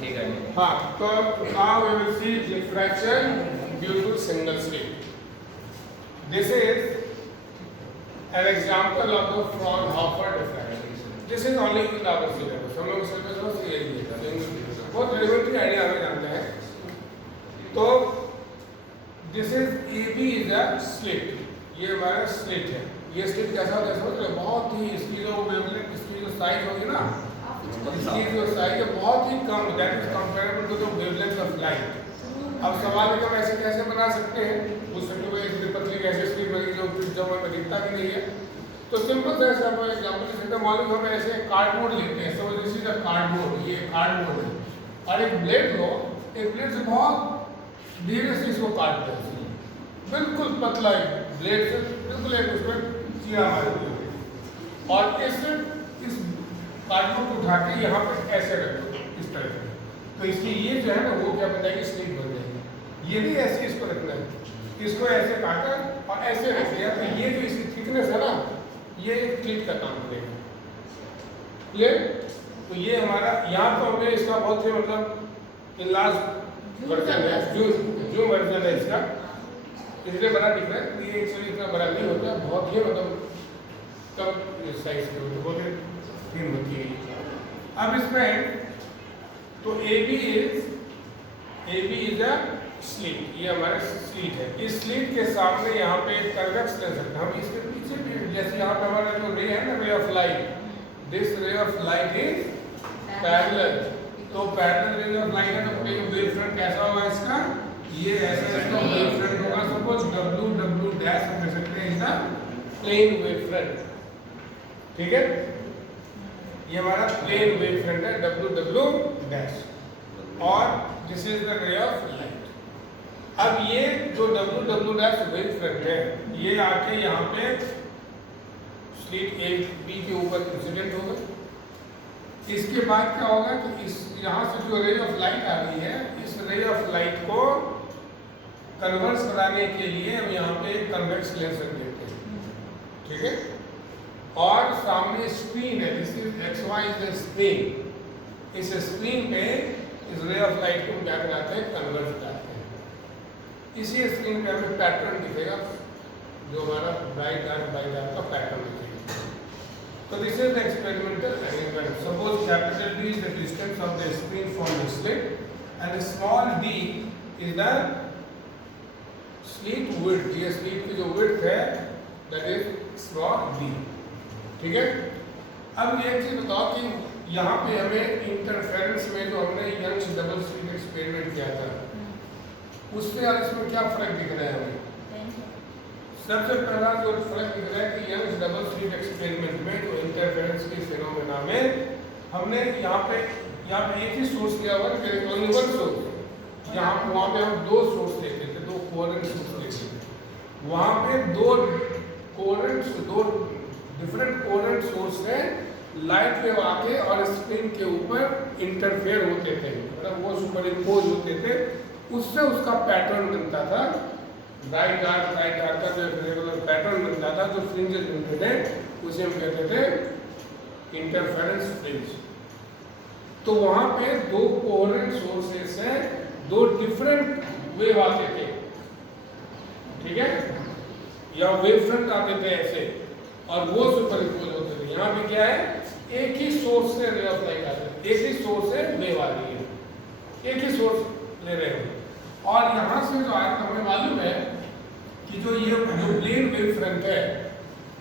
ठीक है। हाँ, तो now we will see diffraction due to single slit. This is an example of the Fraunhofer diffraction. This is only in our syllabus. हम लोग syllabus में यही है, single slit. बहुत elementary idea हमें जानते हैं. तो this is AB is a slit. ये हमारा slit है. ये स्लिट कैसा होता है समझ रहे हो? बहुत ही इसकी जो वेवलेंथ, इसकी जो साइज होगी ना, इसकी जो साइज है बहुत ही कम, that is comparable to the wavelength of light. अब सवाल है कि हम ऐसे कैसे बना सकते हैं? उस समय में इतनी पतली कैसे स्लिट बनी जो जब हमें दिखता भी नहीं है. तो सिंपल सा ऐसा हम एग्जांपल दे सकते हैं. मालूम हम ऐसे कार्डबोर्ड लेते हैं, समझ लीजिए सीधा कार्डबोर्ड, ये कार्डबोर्ड है और एक ब्लेड लो, एक ब्लेड से बहुत धीरे से इसको काटते हैं, बिल्कुल पतला है ब्लेड से, बिल्कुल एक उसमें चीरा मार दिया और इस कार्डबोर्ड को उठा के यहाँ पे ऐसे रख दो इस तरह से. तो इसकी ये जो है ना वो क्या बन जाएगी, स्लिट बन जाएगी. ये नहीं ऐसे इसको रखना है, इसको ऐसे काटा और ऐसे रख दिया तो ये जो इसकी थिकनेस है ना, ये एक स्लिट का काम करेगा. क्लियर? तो ये हमारा यहाँ तो हमने इसका बहुत ही मतलब इनलार्ज वर्जन है, जो वर्जन है इसका, इसलिए बड़ा दिख रहा है. ये एक्चुअली इतना बड़ा नहीं होता, बहुत ही मतलब कम साइज के होते हैं, थिन होती है. अब इसमें तो AB इज अ स्लिट. ये हमारा स्लिट है. इस स्लिट के सामने यहाँ पे एक कन्वेक्स ले सकते हैं हम. इसके पीछे भी जैसे यहाँ पे हमारा जो रे है ना, रे ऑफ लाइट, दिस रे ऑफ लाइट इज पैरेलल. तो पैरेलल रे ऑफ लाइट है तो वेव फ्रंट कैसा होगा इसका, ये ऐसा इसका वेव फ्रंट होगा. सपोज W डैश हम कह सकते हैं इसका प्लेन वेव फ्रंट. ठीक है, ये हमारा प्लेन वेव फ्रंट है W डैश और दिस इज द रे ऑफ लाइट. अब ये जो W डैश वेव फ्रंट है ये आके यहाँ पे स्लिट AB के ऊपर इंसिडेंट होगा. इसके बाद क्या होगा कि इस यहाँ से जो रे ऑफ लाइट आ रही है, इस रे ऑफ लाइट को कन्वर्स कराने के लिए हम यहाँ पे एक कन्वेक्स लेंस रख देते हैं. ठीक है, और सामने स्क्रीन है, this is XY is the screen. इस स्क्रीन पे इस रे ऑफ लाइट को क्या कराते हैं, कन्वर्ट कराते हैं. इसी स्क्रीन पे हमें पैटर्न दिखेगा, जो हमारा ब्राइट डार्क का पैटर्न दिखेगा. So this is the experimental arrangement. Suppose capital D is the distance of the screen from the slit and small d is the slit width. ये slit की जो width है that is small d. ठीक है. अब एक चीज बताओ कि यहाँ पे हमें इंटरफेरेंस में जो हमने यंग्स डबल स्लिट एक्सपेरिमेंट किया था, उसमें और इसमें क्या फर्क दिख रहा है हमें? सबसे पहला जो फर्क दिख रहा है कि यंग्स डबल स्लिट एक्सपेरिमेंट में जो इंटरफेरेंस के फिनोमेना में हमने यहाँ पे एक ही सोर्स लिया हुआ है, ओनली वन सोर्स. यहाँ वहाँ पे हम दो सोर्स लेते थे, दो कोहेरेंट सोर्स लेते थे. वहाँ पे दो डिफरेंट कोहेरेंट सोर्स से लाइट वेव आके और स्क्रीन के ऊपर इंटरफेयर होते थे, मतलब वो सुपर इम्पोज होते थे. उससे उसका पैटर्न बनता था, ब्राइट डार्क का जो रेगुलर पैटर्न बनता था, जो फ्रिंजेस बनते थे उसे हम कहते थे इंटरफेरेंस फ्रिंज. तो वहाँ पे दो कोहेरेंट सोर्सेस से दो डिफरेंट वेव आते थे. ठीक है, या वेव फ्रंट आते थे ऐसे और वो सुपर इम्पोज होते थे. यहाँ पे क्या है, एक ही सोर्स से रे ऑफ लाइट आते हैं, एक ही सोर्स से वेव आ रही है, एक ही सोर्स ले रहे हो. और यहाँ से जो आया हमें मालूम है कि जो प्लेन वेव फ्रंट है,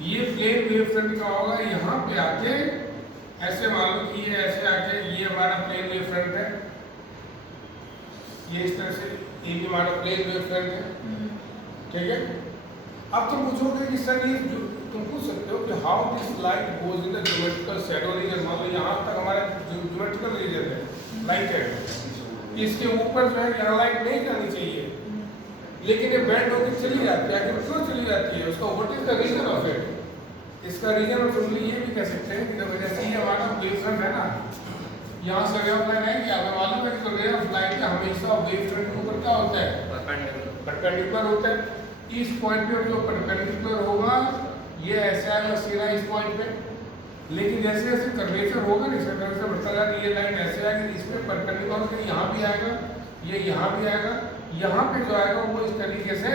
ये प्लेन वेव फ्रंट क्या होगा, यहाँ पे आके ऐसे मालूम कि ये ऐसे आके ये हमारा प्लेन वेव फ्रंट है, ये इस तरह से ये भी हमारा प्लेन वेव फ्रंट है. ठीक है. अब तुम पूछोगे कि सर ये तुम पूछ सकते हो कि how this light goes in the geometrical shadow reason. मान लो यहाँ तक हमारा ज्योमेट्रिकल रीजन है, लाइट है, इसके ऊपर जो है यहाँ लाइट नहीं जानी चाहिए, लेकिन ये बैंड होकर चली जाती है. आखिर क्यों चली जाती है, उसका what is the reason of it? इसका रीजन और सिंपली ये भी कह सकते हैं कि जैसे ये हमारा वेव फ्रंट है ना, यहाँ से रे ऑफ लाइट आएगी, हमें मालूम है कि तो रे ऑफ लाइट का हमेशा वेव फ्रंट के ऊपर क्या होता है, परपेंडिकुलर होता है. इस पॉइंट पे जो परपेंडिकुलर होगा ये ऐसे आएगा सीधा इस पॉइंट पे, लेकिन जैसे जैसे कर्वेचर होगा ना, इसका कर्वेचर बढ़ता जाएगा, ये लाइन ऐसे आएगी, इसमें परपेंडिकुलर यहाँ भी आएगा, ये यहाँ भी आएगा, यहाँ पे जो आएगा वो इस तरीके से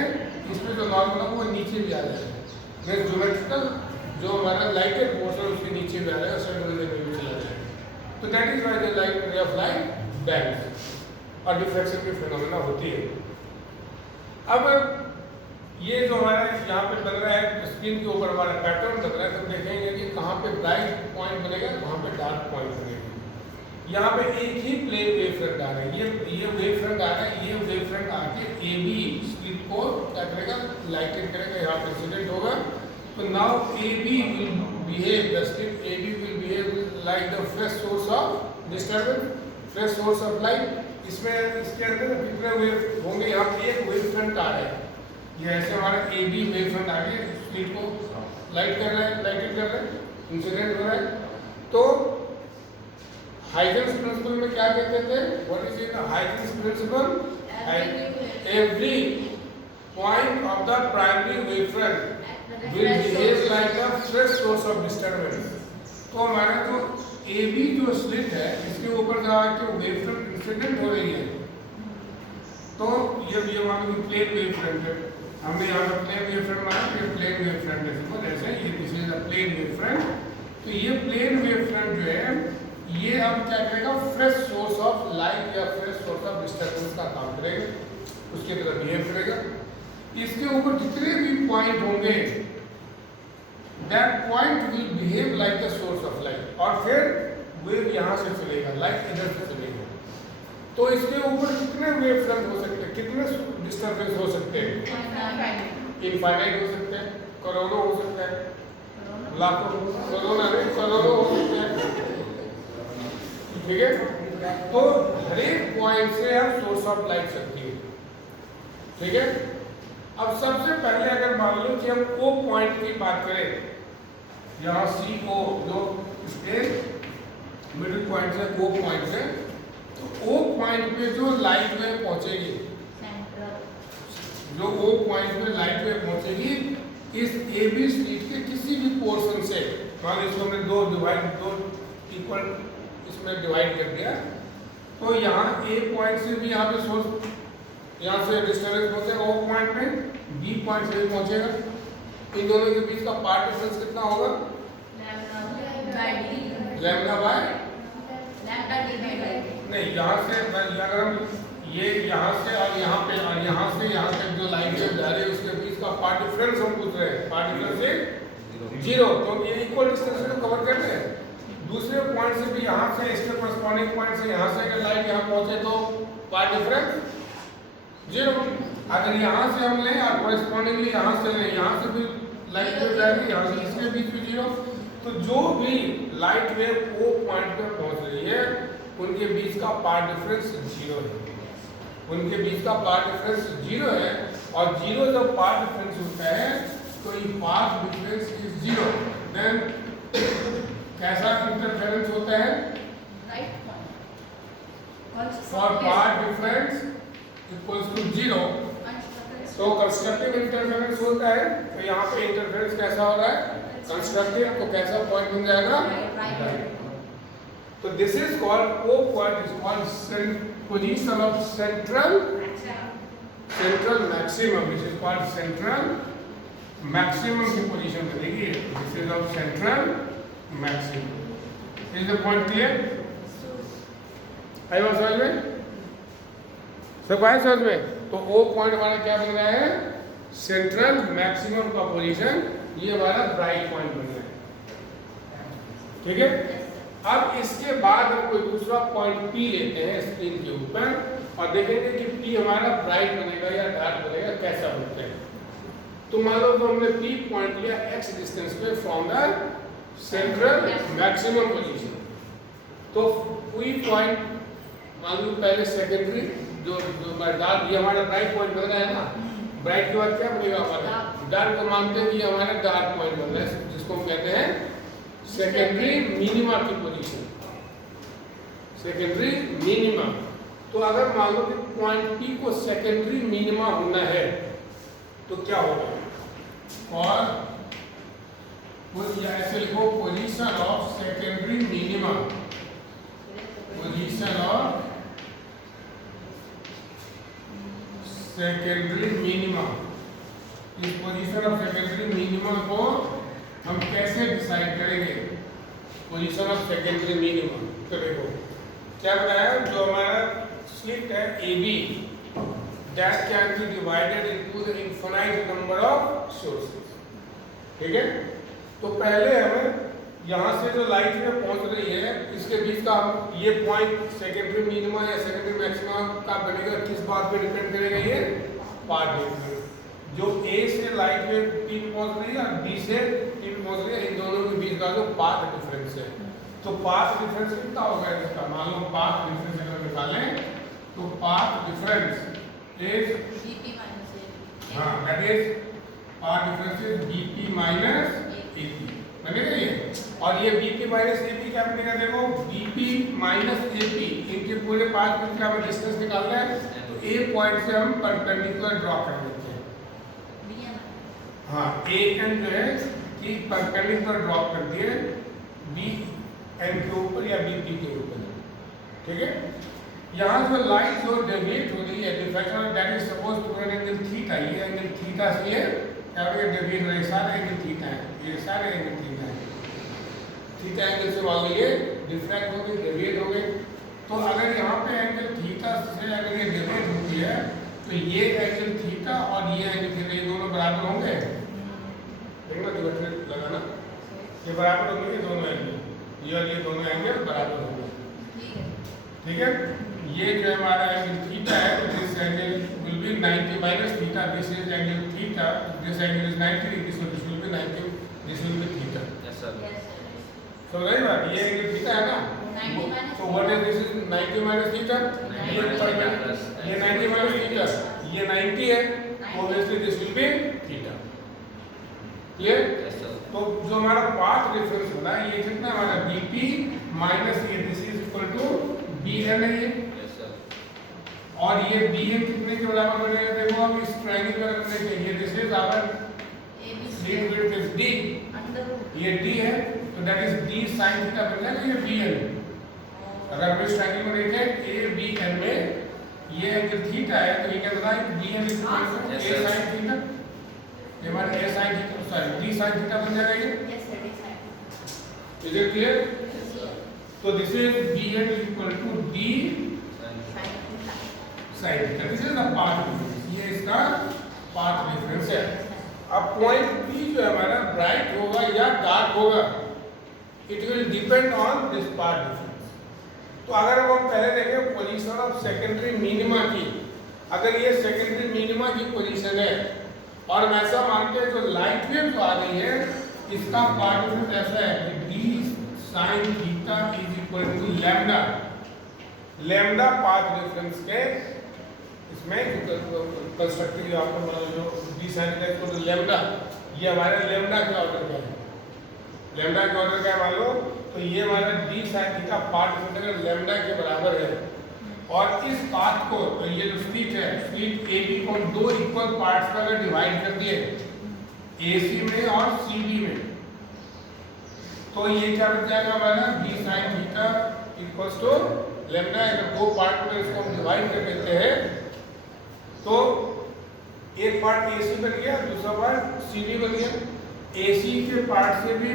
इसमें जो नॉर्मल है वो नीचे भी आ जाएगा। ये ज्योमेट्रिकल जो हमारा लाइटेड पोर्शन है उसके नीचे भी आ जाएगा, सेंट्रल में भी चला जाएगा। तो that is why the light ray of light bends और डिफ्रैक्शन की फिनोमेना होती है। अब ये जो हमारा यहाँ पे बन रहा है स्क्रीन के ऊपर हमारा पैटर्न बन रहा है, तो देखेंगे कि कहाँ पे ब्राइट पॉइंट बनेगा, कहाँ पे डार्क पॉइंट बनेगा। यहाँ पे एक ही प्लेन वेव फ्रंट आ रहा है, ये वेव फ्रंट आ रहा है, ये वेव फ्रंट आके ए बी स्क्रीन को क्या करेगा, लाइटेड करेगा, यहाँ पे इंसिडेंट होगा। तो now A B will behave, the screen A B will behave like the fresh source of disturbance, fresh source of light. इसमें इसके अंदर कितने वेव होंगे, यहाँ पे एक वेव फ्रंट आ रहा है, ये ऐसे हमारा ए बी वेव फ्रंट आगे स्क्रीन को लाइट कर रहा है, लाइटेड कर रहा है, इंसिडेंट हो रहा है। तो हाइजेंस प्रिंसिपल में क्या कहते थे, what is in Huygens principle, every point of the primary wave front will behave like a fresh source of disturbance. तो हमारा जो ए बी जो स्लिट है, इसके ऊपर जो वेव फ्रंट इंसिडेंट हो रही है, तो ये हमारा प्लेन वेव फ्रंट है, हमने यहाँ पर प्लेन वेव फ्रंट माना, तो ये प्लेन वेव फ्रंट है, सिंपल ऐसे ये this is a plane wave front. तो ये प्लेन वेव फ्रंट जो है ये अब क्या करेगा, फ्रेश सोर्स ऑफ लाइट या फ्रेश सोर्स ऑफ डिस्टर्बेंस का काम करेगा, उसके तरह बिहेव करेगा। इसके ऊपर जितने भी पॉइंट होंगे that point will behave like the source of light, और फिर वेव यहाँ से चलेगा, लाइट इधर से चलेगा। तो इसके ऊपर कितने वेव फ्रंट हो सकते हैं, कितने डिस्टर्बेंस हो सकते हैं, इनफाइनाइट हो सकते हैं, करोड़ों हो सकते हैं, लाखों, करोड़ों हो सकते हैं, ठीक है। तो हर एक पॉइंट से हम सोर्स ऑफ लाइट सकती है, ठीक है। अब सबसे पहले अगर मान लो कि हम ओ पॉइंट की बात करें, यहाँ सी ओ जो इसके मिडिल पॉइंट है, ओ पॉइंट है, तो ओ पॉइंट पे जो लाइट वेव पहुंचेगी, जो ओ पॉइंट पे लाइट वेव पहुंचेगी, इस ए बी स्लिट के किसी भी पोर्शन से, मान लो इसको हमने दो इक्वल इसमें डिवाइड कर दिया, तो यहाँ ए पॉइंट से भी यहाँ पे सोर्स, यहाँ से डिस्टर्बेंस पहुंचेगा ओ पॉइंट में, बी पॉइंट से भी पहुंचेगा। इन दोनों के बीच का पार्ट डिफरेंस कितना होगा, लैम्डा बाय नहीं, यहाँ से अगर हम ये यहाँ से और यहाँ पे और यहाँ से यहाँ तक जो लाइन वेव जा रही है उसके बीच का पार्ट डिफरेंस हम पूछ रहे हैं, पार्ट डिफरेंस से 0, तो ये इक्वल डिस्टेंस को कवर कर रहे हैं। दूसरे पॉइंट से भी यहाँ से इसके कॉरस्पॉन्डिंग पॉइंट से यहाँ से अगर लाइट यहाँ पहुँचे तो पार्ट डिफरेंस 0। अगर यहाँ से हम लें और कॉरस्पॉन्डिंगली यहाँ से लें, यहाँ से भी लाइट वेव जाएगी, यहाँ से इसके बीच भी 0। तो जो भी लाइट वेव ओ पॉइंट पर पहुँच रही है उनके बीच का पार्ट डिफरेंस 0 है, उनके बीच का पार्ट डिफरेंस 0 है। और 0 जब पार्ट डिफरेंस होता है तो ये पार्ट डिफरेंस इज 0, देन कैसा इंटरफेरेंस होता है, for part difference equals to 0, तो कंस्ट्रक्टिव इंटरफेरेंस होता है। तो यहाँ पे इंटरफेरेंस कैसा हो रहा है, कंस्ट्रक्टिव, तो कैसा पॉइंट बन जाएगा, तो this is called O point is called position of central maximum, which is called central maximum की पोजीशन बनेगी, this is of central maximum. Is the point clear, आई बात समझ में, सब आए समझ में। तो ओ पॉइंट हमारा क्या बन रहा है, सेंट्रल मैक्सिमम का पोजीशन, ये हमारा ब्राइट पॉइंट बन रहा है, ठीक है। अब इसके बाद हम कोई दूसरा पॉइंट P लेते हैं स्क्रीन के ऊपर और देखेंगे कि P हमारा ब्राइट बनेगा या डार्क बनेगा, कैसा बनता है। तो मान लो तो हमने P पॉइंट लिया x डिस्टेंस पे from the central maximum position, तो P पॉइंट मान लो पहले सेकेंडरी जो डार्क, ये हमारा ब्राइट पॉइंट बन रहा है ना, ब्राइट के बाद क्या बनेगा हमारा डार्क, को मानते हैं कि हमारा डार्क पॉइंट बन रहा है, जिसको हम कहते हैं सेकेंडरी मिनिमा की पोजीशन, सेकेंडरी मिनिमा। तो अगर मान लो कि पॉइंट P को सेकेंडरी मिनिमा होना है तो क्या होगा, और या ऐसे लिखो position of secondary minima, position of secondary minima. इस पोजीशन ऑफ सेकेंडरी मिनिमा को हम कैसे डिसाइड करेंगे? पोजीशन ऑफ सेकेंडरी मिनिमा तो देखो क्या बताया, जो हमारा स्लिट है AB that can be divided into the infinite number of sources, ठीक है। तो पहले हमें यहाँ से जो लाइट में पहुँच रही है इसके बीच का ये पॉइंट सेकेंडरी मिनिमा या सेकेंडरी मैक्सिमा का बनेगा, किस बात पे डिपेंड करेगा? ये पाथ डिफरेंस, जो A से लाइट में P पे पहुँच रही है और B से P पे पहुँच रही है, इन दोनों के बीच का जो पाथ डिफरेंस है। तो पाथ डिफरेंस कितना होगा इसका? मान लो पाथ डिफरेंस अगर निकालें तो path difference is BP minus AP, हाँ that is path difference is BP minus AP बनेगा ये। और ये BP माइनस AP क्या बनेगा? देखो BP माइनस AP इनके पूरे पाथ का हमें डिस्टेंस निकालना है, तो A पॉइंट से हम परपेंडिकुलर ड्रॉ कर देते हैं। हाँ AN जो है कि परपेंडिकुलर ड्रॉ कर दिए BN के ऊपर या BP के ऊपर, ठीक है। यहाँ जो लाइट जो डेविएट हो रही है diffraction that is suppose to an angle theta, ये एंगल थीटा से ये क्या हो रहा है? डेविएट हो रहा है, सारे एंगल थीटा है, ये सारे एंगल थीटा है। थीटा एंगल से मान लीजिए डिफ्रैक्ट हो गई, डेविएट हो गई। तो अगर यहाँ पे एंगल थीटा से अगर ये डेविएट होती है तो ये एंगल थीटा और ये एंगल थीटा ये दोनों बराबर होंगे, देखना डिवाइडर लगाना, ये बराबर होंगे दोनों एंगल, ये और ये दोनों एंगल बराबर होंगे, ठीक है। ये जो हमारा एंगल थीटा है तो this angle will be 90 minus theta, this is angle theta, this angle is 90 degree, so this will be 90, this will be theta. Yes sir. So right बात, ये एंगल थीटा है ना, 90 minus तो what is this is 90 minus theta, ये 90 minus theta, ये 90 है, obviously this will be theta, clear. तो जो हमारा पाथ डिफरेंस बना ये कितना हमारा BP माइनस ये this is equal to BN है ये, और ये BN कितने के बराबर बनेगा? देखो हम इस ट्रायंगल में रखने के लिए this is our slit width is D, ये D है तो that is D sin theta बन जाएगा, ये BN। अगर हम इस ट्रायंगल में देखें ABN में ये एंगल थीटा है तो ये क्या बता है? BN is equal to A sin theta, ये हमारा A sin theta sorry D sin theta बन जाएगा ये। Is it clear? तो this is BN is equal to D sin theta, this is the path difference, ये इसका path difference है। अब पॉइंट P जो हमारा ब्राइट होगा या डार्क होगा, it will depend on this path difference. तो अगर हम पहले देखें पोजीशन ऑफ सेकेंडरी मिनिमा की, अगर ये सेकेंडरी मिनिमा की पोजीशन है और हम ऐसा मानते हैं जो लाइट वेव जो आ रही है इसका पाथ डिफरेंस ऐसा है कि D sin theta is equal to lambda, lambda path difference के इसमें कंस्ट्रक्टिव आपको जो D sin theta equal to lambda, ये हमारे लैम्डा के ऑर्डर का है, लैम्डा के ऑर्डर का है मान लो, तो ये हमारा D sin theta path difference lambda के बराबर है। और इस पाथ को तो ये जो स्लिट है, स्लिट AB को दो इक्वल पार्ट्स में अगर डिवाइड कर दिए AC में और CB में, तो ये क्या बन जाएगा हमारा D sin theta equals to lambda. अगर दो पार्ट में इसको हम डिवाइड कर देते हैं तो एक पार्ट AC बन गया, दूसरा पार्ट CB बन गया। AC के पार्ट से भी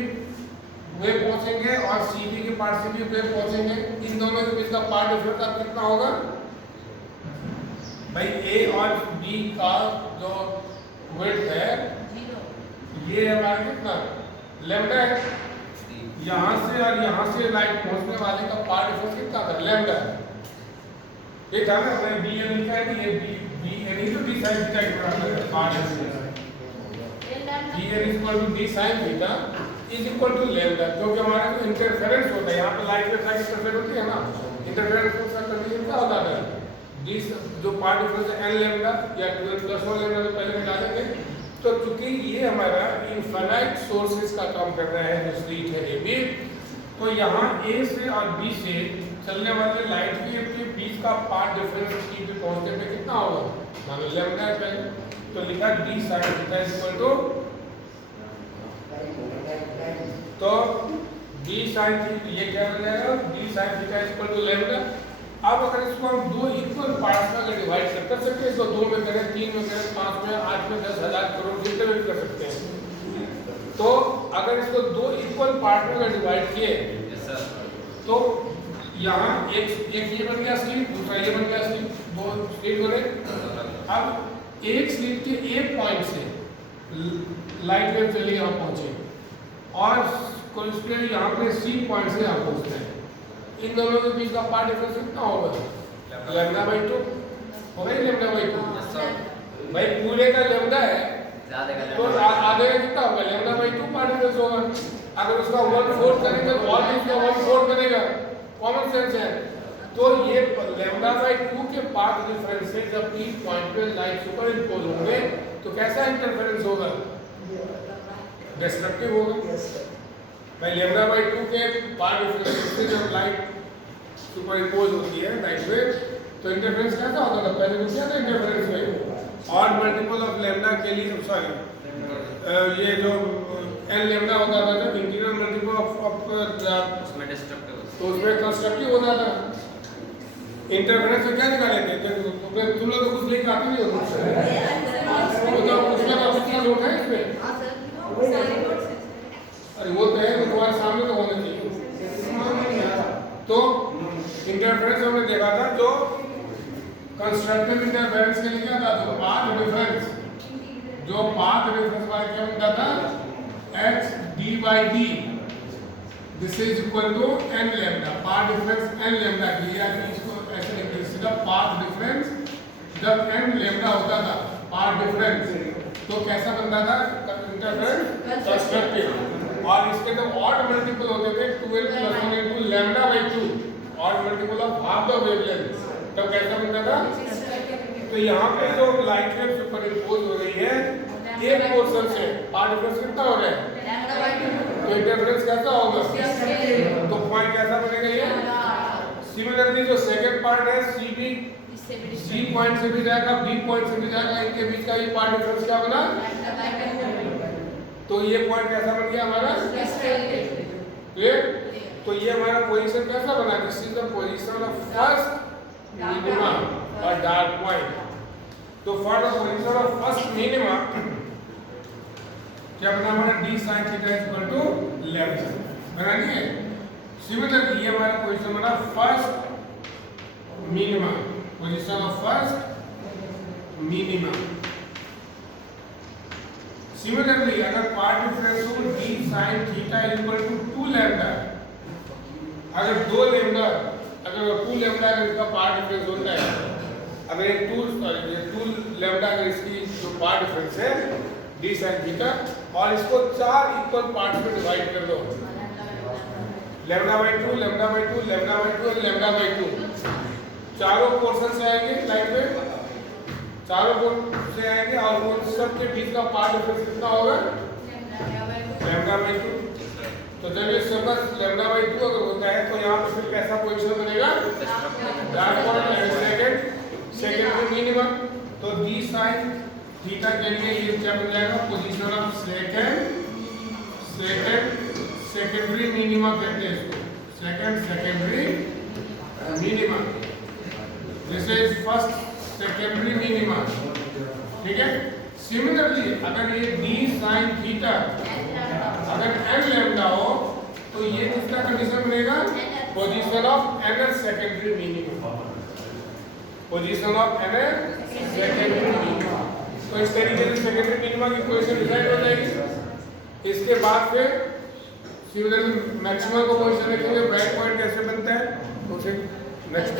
वे पहुंचेंगे और CB के पार्ट से भी वे पहुंचेंगे, इन दोनों के बीच का पार्ट डिफरेंस अब कितना होगा भाई? A और B का जो विड्थ है ये हमारा कितना लैम्डा है, यहाँ से और यहाँ से लाइट पहुंचने वाले का पार्ट डिफरेंस कितना था? लैम्डा। ये था ना हमने BN लिखा है कि ये BN ही तो D sin थीटा के बराबर है, part difference BN is equal to D sin theta is equal to lambda, क्योंकि हमारा जो इंटरफेरेंस होता है यहाँ पे लाइट के साथ इंटरफेयर होती है ना, इंटरफेरेंस को साथ कंडीशन क्या होता है? D जो पार्ट डिफरेंस है n लैम्डा या 12 + 1 लैम्डा तो पहले निकालेंगे। तो चूंकि ये हमारा इनफाइनाइट सोर्सेज का काम कर रहा है जो स्लिट है AB, तो यहाँ A से और B से चलने वाले लाइट वेव के बीच का पाथ डिफरेंस P पे पहुंचने पे कितना होगा? मान लो लैम्डा है, तो लिखा D sin theta equal to तो d sin थीटा ये क्या बन जाएगा d sin theta equal to lambda. अब अगर इसको हम दो इक्वल पार्ट्स में अगर डिवाइड कर सकते हैं, इसको 2 में करें, 3 में करें, 5 में, 8 में, 10, 1000 करोड़ जितने में भी कर सकते हैं। तो अगर इसको दो इक्वल पार्ट में अगर डिवाइड किए तो यहाँ एक ये बन गया स्लिट, दूसरा ये बन गया स्लिट, दो स्लिट बने। अब एक स्लिट के एक पॉइंट से लाइट वेव चली यहाँ पहुंचे और कोई यहाँ पे सी पॉइंट से यहाँ पहुंचते हैं, इन दोनों के बीच का पार्ट डिफरेंस कितना होगा? लैम्डा बाई 2 होगा ही, लैम्डा बाई 2। भाई पूरे का लैम्डा है तो आधे का कितना होगा? लैम्डा बाई 2 पार्ट डिफरेंस होगा। अगर उसका 1/4 करेंगे तो और भी उसका 1/4 बनेगा, कॉमन सेंस है। तो ये लैम्डा बाई 2 के पार्ट डिफरेंस से जब पी पॉइंट पे लाइट सुपर इम्पोज होंगे तो कैसा इंटरफेरेंस होगा? डिस्ट्रक्टिव होगा। भाई लैम्डा बाई 2 के पार्ट डिफरेंस से जब लाइट सुपर इम्पोज होती है लाइट वेव तो इंटरफेरेंस कैसा होता था? पहले तो क्या था इंटरफेरेंस में? ऑड मल्टीपल ऑफ लैम्डा के लिए सॉरी ये जो एन लैम्डा होता था ना, इंटीग्रल मल्टीपल ऑफ उसमें डिस्ट्रक्टिव, तो उसमें कंस्ट्रक्टिव होता था। इंटरफेरेंस से क्या निकालेंगे? तो तुम लोग तो कुछ लिंक आते नहीं हो तो उसमें तो कितना नोट है इसमें? अरे वो तो है, तो तुम्हारे सामने तो होना चाहिए। तो इंटरफेरेंस हमने देखा था, जो कंस्ट्रक्टिव इंटरफेरेंस के लिए क्या था? तो पाथ डिफरेंस, जो पाथ डिफरेंस वाला क्या बनता था? h d by d this is equal to n lambda. Path difference n lambda के लिए इसको ऐसे लिखते हैं सीधा, पाथ डिफरेंस जब n लैम्डा होता था पाथ डिफरेंस तो कैसा बनता था? Interference constructive. और इसके तो ऑड मल्टीपल होते थे 12 + 1 into lambda by 2, odd multiple of half the wavelength, तब कैसा बनता था? तो यहाँ पे जो लाइट वेव सुपर इम्पोज हो रही है एक पोर्शन से, पार्ट डिफरेंस कितना हो रहा है? तो इंटरफेरेंस कैसा होगा? तो पॉइंट कैसा बनेगा ये? सिमिलरली जो सेकंड पार्ट है सी बी, सी पॉइंट से भी जाएगा, बी पॉइंट से भी जाएगा, इनके बीच का ये पार्ट डिफरेंस क्या बना? तो ये पॉइंट कैसा बन गया हमारा? क्लियर? तो ये हमारा पोजीशन कैसा बना? This is the position of first minima और डार्क पॉइंट। तो for the position of first minima क्या बना हमारा? d sin theta equal to lambda बना नहीं है। सिमिलरली ये हमारा पोजीशन बना first minima, position of first minima. Similarly अगर पार्ट डिफरेंस हो d sin theta equal to 2 lambda, अगर 2 लैम्डा, अगर 2 लैम्डा अगर इसका पार्ट डिफरेंस होता है, अगर ये 2 लैम्डा अगर इसकी जो पार्ट डिफरेंस है d sin थीटा, और इसको 4 इक्वल पार्ट्स में डिवाइड कर दो, lambda by 2, lambda by 2, lambda by 2 और लैम्डा बाई 2, चारों पोर्शन से आएंगे लाइट में, चारों पोर्शन से आएंगे और उन सब के बीच का पार्ट डिफरेंस कितना होगा? Lambda by 2। तो जब ये सर्कल लैम्डा बाई 2 अगर होता है तो यहाँ पे फिर कैसा पोजीशन बनेगा? Dark point second minimum. तो d sin थीटा के लिए ये क्या बन जाएगा? पोजीशन ऑफ सेकेंडरी मिनिमा कहते हैं इसको, secondary minima. This is first secondary minima, ठीक है। सिमिलरली अगर ये d sin थीटा अगर n लैम्डा हो तो ये किसका कंडीशन बनेगा? Position of nth secondary minima, position of nth secondary minima. तो इस तरीके से सेकेंडरी मिनिमा की पोजीशन डिसाइड हो जाएगी। इसके बाद फिर सिमिलरली मैक्सिमम को पोजीशन रखेंगे, ब्राइट पॉइंट कैसे बनता है तो उसे नेक्स्ट